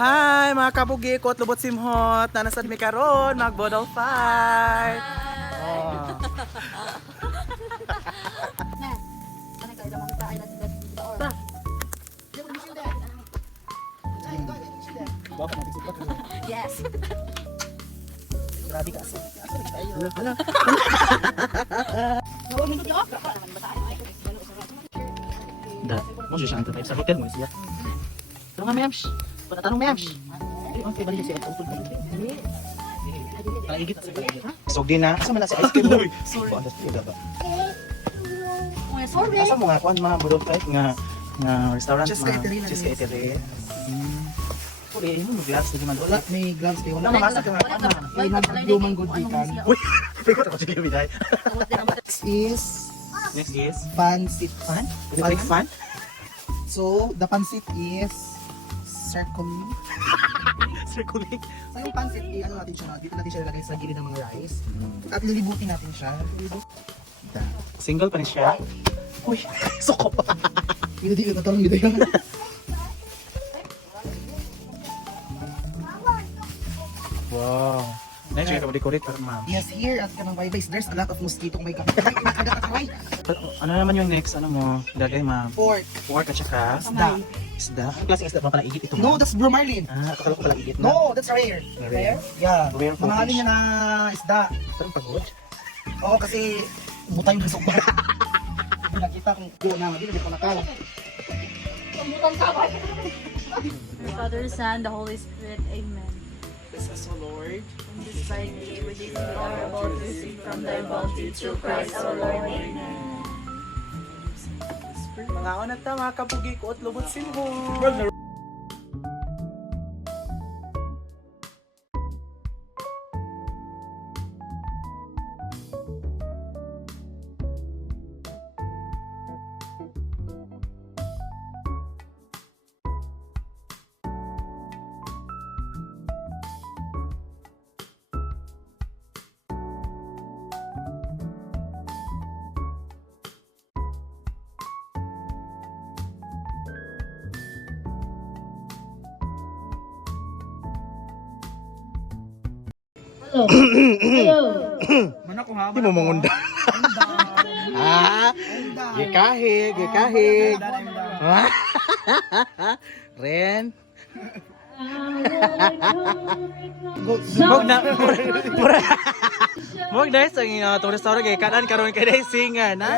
Hi mga kabugi, kot lubot simhot. Nanasad mi karon mag-bodol fight. Oh. Yes. Grabe ka. Hala. Da, mo siya ang type sa hotel mo siya. Pero nga mems, panatanong mems. Ay, okay balik siya ang utod. Kaigit sa gilid. Sog din na. Asa man na si ice cream? Sorry. Ano siya ba? Sorry. Asa mo nga kuan mga budol type nga restaurant Cheese Catering. Cheese Catering. Puri mo gloves di man Wala, may gloves kayo. Wala Wala, mamasa ka nga. may nag-human good weekend. Uy, pikot ako sige biday. Next is Next is pancit. fan. Is it fan? So, the pancit is circling. Circling. So, yung pancit, ano natin siya, dito natin siya ilagay sa gilid ng mga rice. At lilibutin natin siya. Single pa ni siya. Uy, suko pa. Hindi ko tatawang dito yun. Wow. Next, yung decorate para ma'am. Yes, here at Kanang Baybay, there's a lot of mosquito. May kapit. Ay, nakagat ako. Ay, Ano naman yung next? Ano mo? Dagay ma'am. pork. Pork at saka Isda. isda. Ang klaseng isda pa pala igit ito No, ma'am? that's bromarlin. Akala ko pala igit na. No, that's rare. Rare? Yeah. Rare Mga halin fish. niya na isda. Parang pagod. Oo, kasi butay yung gasok ba. Nakita kong go na, hindi na ko nakala. Father, Son, the Holy Spirit. Amen. Bless us, O Lord. In this body, which is honorable to receive from thy bounty through Christ our Lord. Amen. Mga unat ta, mga kabugi ko at lubot simbo. Mana ko ha? Hindi mo mangunda. Ha? Gikahig, gikahig. Ren. Mog na. Mog na sa itong restaurant kay kanan karon kay dai singan ha.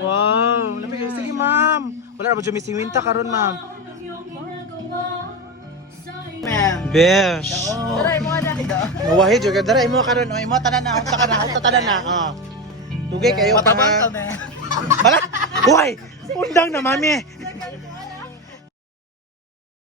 Wow, lamig sige ma'am. Wala ra ba jud winta karon ma'am. Besh. Taray mo na kita. Wahi juga dara imo karon, imo tanan na, unta tanan na. Oh. Dugay kayo Patabang ka ka. na. Hala. Hoy, undang na mami.